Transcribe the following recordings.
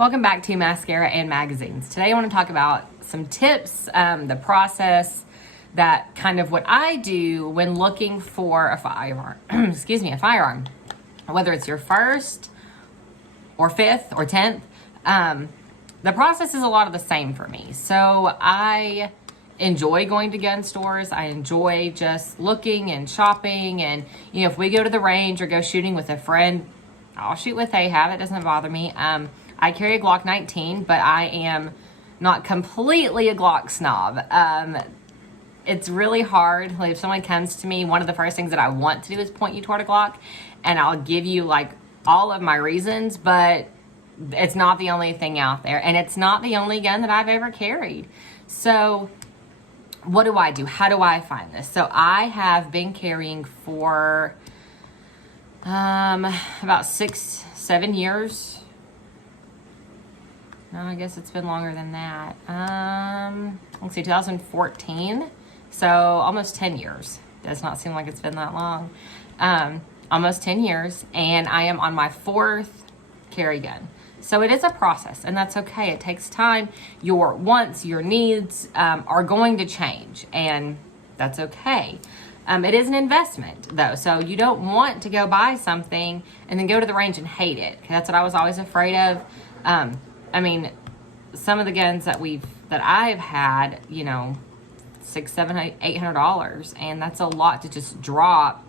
Welcome back to Mascara and Magazines. Today I want to talk about some tips, the process, that kind of what I do when looking for a firearm, a firearm, whether it's your first or fifth or 10th. The process is a lot of the same for me. So I enjoy going to gun stores. I enjoy just looking and shopping. And, you know, if we go to the range or go shooting with a friend, I'll shoot with Ahab. It doesn't bother me. I carry a Glock 19, but I am not completely a Glock snob. It's really hard. Like, if someone comes to me, one of the first things that I want to do is point you toward a Glock, and I'll give you like all of my reasons, but it's not the only thing out there, and it's not the only gun that I've ever carried. So what do I do? How do I find this? So I have been carrying for about 6-7 years. No, I guess it's been longer than that. Let's see, 2014. So almost 10 years. Does not seem like it's been that long. Almost 10 years, and I am on my 4th carry gun. So it is a process, and that's okay. It takes time. Your wants, your needs are going to change, and that's okay. It is an investment, though, so you don't want to go buy something and then go to the range and hate it. That's what I was always afraid of. I mean, some of the guns that I've had, you know, $600, $700, $800, and that's a lot to just drop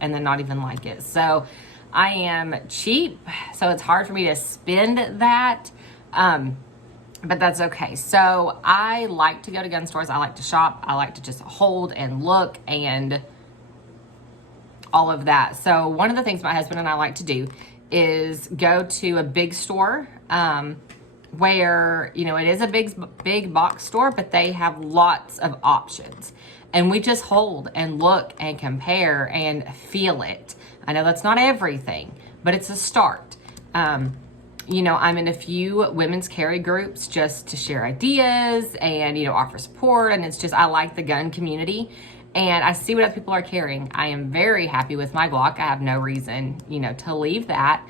and then not even like it. So I am cheap, so it's hard for me to spend that, but that's okay. So I like to go to gun stores. I like to shop. I like to just hold and look and all of that. So one of the things my husband and I like to do is go to a big store, where, you know, it is a big box store, but they have lots of options. And we just hold and look and compare and feel it. I know that's not everything, but it's a start. You know, I'm in a few women's carry groups just to share ideas and, you know, offer support. And it's just, I like the gun community, and I see what other people are carrying. I am very happy with my Glock. I have no reason, you know, to leave that.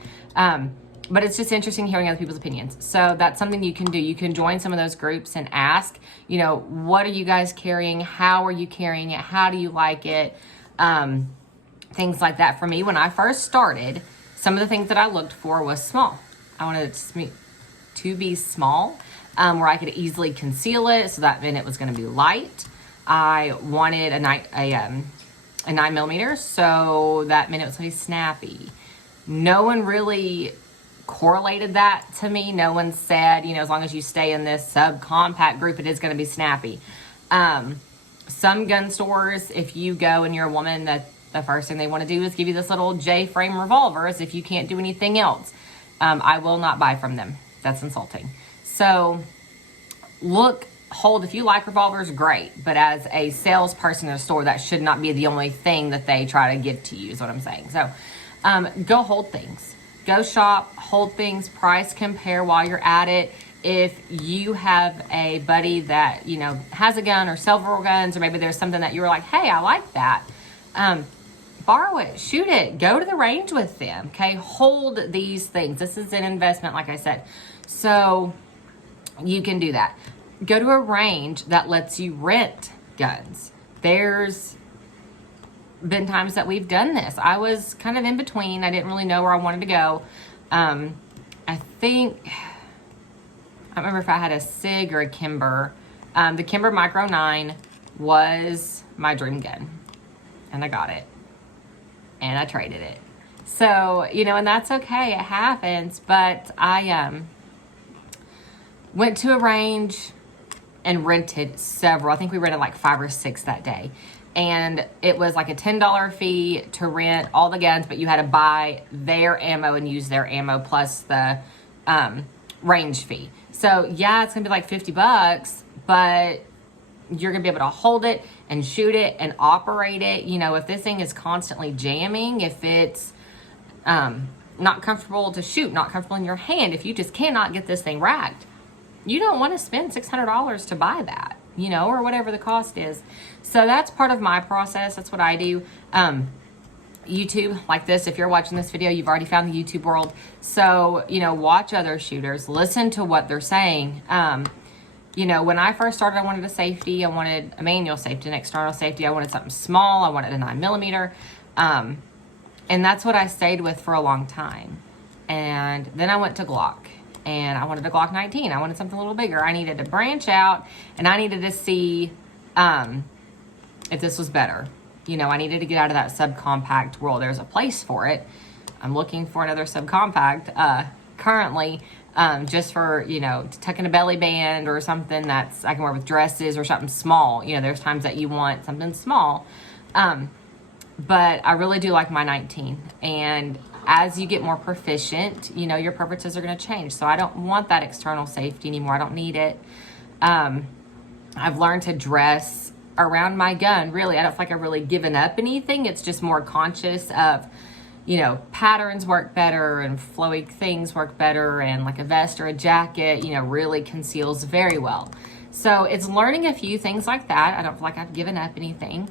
But it's just interesting hearing other people's opinions. So that's something you can do. You can join some of those groups and ask, you know, what are you guys carrying? How are you carrying it? How do you like it? Things like that. For me, when I first started, some of the things that I looked for was small. I wanted it to be small, where I could easily conceal it, so that meant it was going to be light. I wanted a 9mm, so that meant it was going to be snappy. No one really correlated that to me. No one said, you know, as long as you stay in this subcompact group, it is going to be snappy. Some gun stores, if you go and you're a woman, that the first thing they want to do is give you this little J-frame revolver as if you can't do anything else. I will not buy from them. That's insulting. So look, hold. If you like revolvers, great. But as a salesperson in a store, that should not be the only thing that they try to give to you, is what I'm saying. So go hold things. Go shop, hold things, price compare while you're at it. If you have a buddy that, you know, has a gun or several guns, or maybe there's something that you were like, hey, I like that. Borrow it, shoot it, go to the range with them, okay? Hold these things. This is an investment, like I said. So you can do that. Go to a range that lets you rent guns. There's been times that we've done this. I was kind of in between. I didn't really know where I wanted to go. I think, I don't remember if I had a SIG or a Kimber. The Kimber Micro 9 was my dream gun, and I got it, and I traded it. So, you know, and that's okay. It happens. But I went to a range and rented several. I think we rented like 5 or 6 that day. And it was like a $10 fee to rent all the guns, but you had to buy their ammo and use their ammo plus the range fee. So yeah, it's gonna be like $50, but you're gonna be able to hold it and shoot it and operate it. You know, if this thing is constantly jamming, if it's not comfortable to shoot, not comfortable in your hand, if you just cannot get this thing racked, you don't want to spend $600 to buy that, you know, or whatever the cost is. So that's part of my process. That's what I do. YouTube like this. If you're watching this video, you've already found the YouTube world. So, watch other shooters, listen to what they're saying. When I first started, I wanted a safety. I wanted a manual safety, an external safety. I wanted something small. I wanted a 9mm. And that's what I stayed with for a long time. And then I went to Glock, and I wanted a Glock 19. I wanted something a little bigger. I needed to branch out, and I needed to see if this was better. I needed to get out of that subcompact world. There's a place for it. I'm looking for another subcompact currently, just for, to tuck in a belly band or something that's I can wear with dresses or something small. There's times that you want something small. But I really do like my 19. And as you get more proficient, your preferences are going to change. So I don't want that external safety anymore. I don't need it. I've learned to dress around my gun. Really, I don't feel like I've really given up anything. It's just more conscious of, patterns work better and flowy things work better, and like a vest or a jacket, really conceals very well. So it's learning a few things like that. I don't feel like I've given up anything.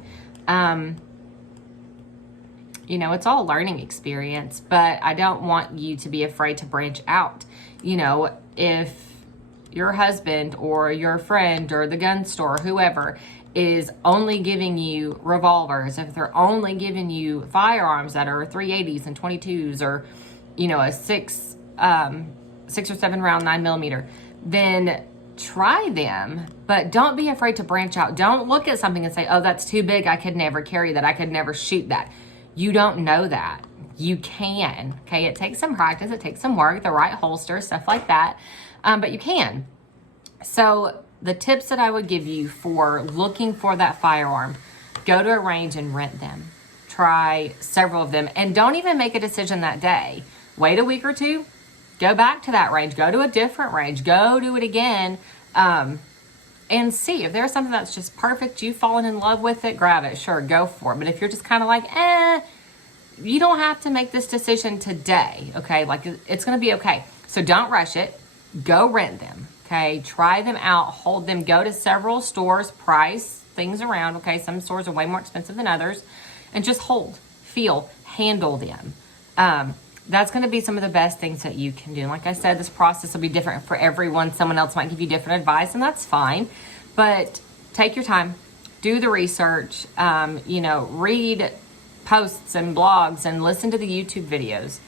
It's all a learning experience, but I don't want you to be afraid to branch out. If your husband or your friend or the gun store, whoever, is only giving you revolvers, if they're only giving you firearms that are 380s and 22s, or, a 6 or 7 round 9mm, then try them, but don't be afraid to branch out. Don't look at something and say, oh, that's too big. I could never carry that. I could never shoot that. You don't know that. You can, okay? It takes some practice. It takes some work, the right holster, stuff like that. But you can. So the tips that I would give you for looking for that firearm, go to a range and rent them. Try several of them, and don't even make a decision that day. Wait a week or two, go back to that range, go to a different range, go do it again, and see if there's something that's just perfect, you've fallen in love with it, grab it, sure, go for it. But if you're just kind of like, you don't have to make this decision today, okay? Like, it's going to be okay. So don't rush it. Go rent them, okay? Try them out, hold them, go to several stores, price things around, okay? Some stores are way more expensive than others, and just hold, feel, handle them. That's going to be some of the best things that you can do. And like I said, this process will be different for everyone. Someone else might give you different advice, and that's fine. But take your time, do the research, read posts and blogs, and listen to the YouTube videos.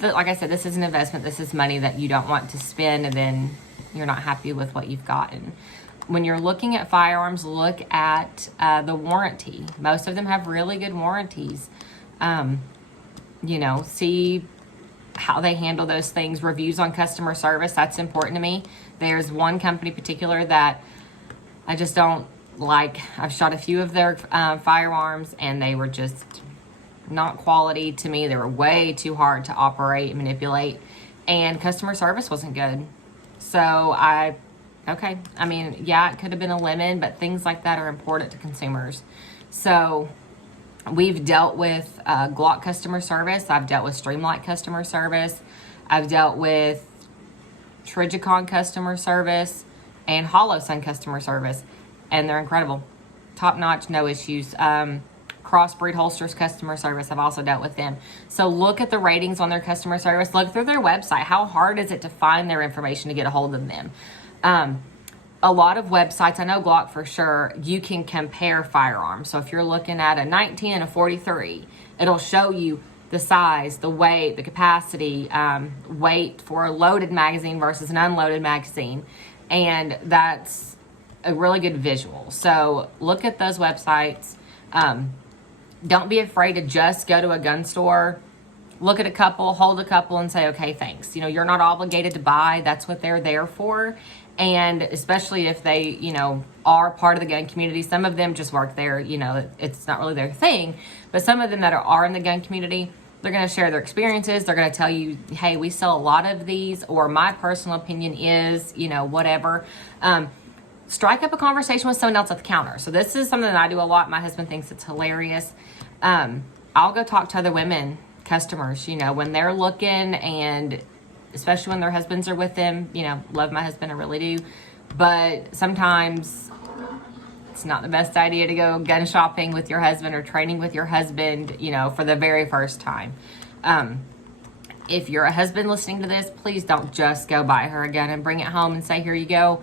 Like I said, this is an investment. This is money that you don't want to spend, and then you're not happy with what you've gotten. When you're looking at firearms, look at the warranty. Most of them have really good warranties. See how they handle those things. Reviews on customer service, that's important to me. There's one company in particular that I just don't like. I've shot a few of their firearms, and they were just not quality to me. They were way too hard to operate and manipulate, and customer service wasn't good. So it could have been a lemon, but things like that are important to consumers. So we've dealt with Glock customer service. I've dealt with Streamlight customer service. I've dealt with Trigicon customer service and HoloSun customer service, and they're incredible. Top notch, no issues. Crossbreed Holsters customer service, I've also dealt with them. So look at the ratings on their customer service. Look through their website. How hard is it to find their information to get a hold of them? A lot of websites, I know Glock for sure, you can compare firearms. So if you're looking at a 19 and a 43, it'll show you the size, the weight, the capacity, weight for a loaded magazine versus an unloaded magazine. And that's a really good visual. So look at those websites. Don't be afraid to just go to a gun store, look at a couple, hold a couple, and say, okay, thanks. You're not obligated to buy. That's what they're there for. And especially if they, are part of the gun community. Some of them just work there, it's not really their thing. But some of them that are in the gun community, they're going to share their experiences. They're going to tell you, hey, we sell a lot of these, or my personal opinion is, whatever. Strike up a conversation with someone else at the counter. So this is something that I do a lot. My husband thinks it's hilarious. I'll go talk to other women, customers, when they're looking, and especially when their husbands are with them, love my husband, I really do. But sometimes It's not the best idea to go gun shopping with your husband or training with your husband, you know, for the very first time. If you're a husband listening to this, please don't just go buy her a gun and bring it home and say, here you go.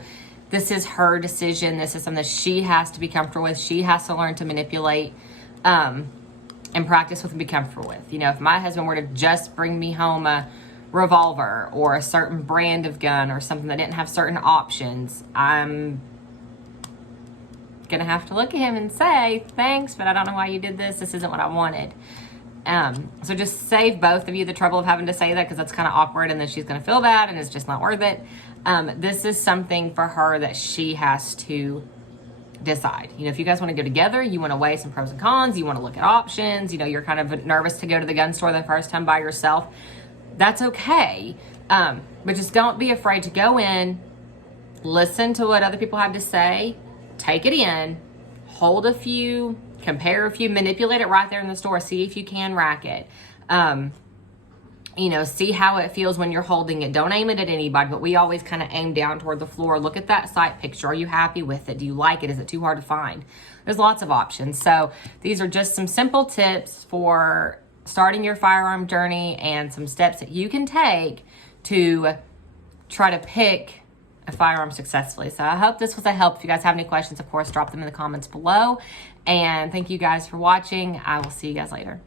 This is her decision. This is something that she has to be comfortable with. She has to learn to manipulate and practice with and be comfortable with. You know, if my husband were to just bring me home a revolver or a certain brand of gun or something that didn't have certain options, I'm gonna have to look at him and say, thanks, but I don't know why you did this. This isn't what I wanted. So just save both of you the trouble of having to say that, because that's kind of awkward and then she's going to feel bad and it's just not worth it. This is something for her that she has to decide. You know, if you guys want to go together, you want to weigh some pros and cons, you want to look at options, you know, you're kind of nervous to go to the gun store the first time by yourself, that's okay. But just don't be afraid to go in, listen to what other people have to say, take it in, hold a few, compare a few, manipulate it right there in the store. See if you can rack it. You know, see how it feels when you're holding it. Don't aim it at anybody, but we always kind of aim down toward the floor. Look at that sight picture. Are you happy with it? Do you like it? Is it too hard to find? There's lots of options. So these are just some simple tips for starting your firearm journey and some steps that you can take to try to pick a firearm successfully. So I hope this was a help. If you guys have any questions, of course, drop them in the comments below. And thank you guys for watching. I will see you guys later.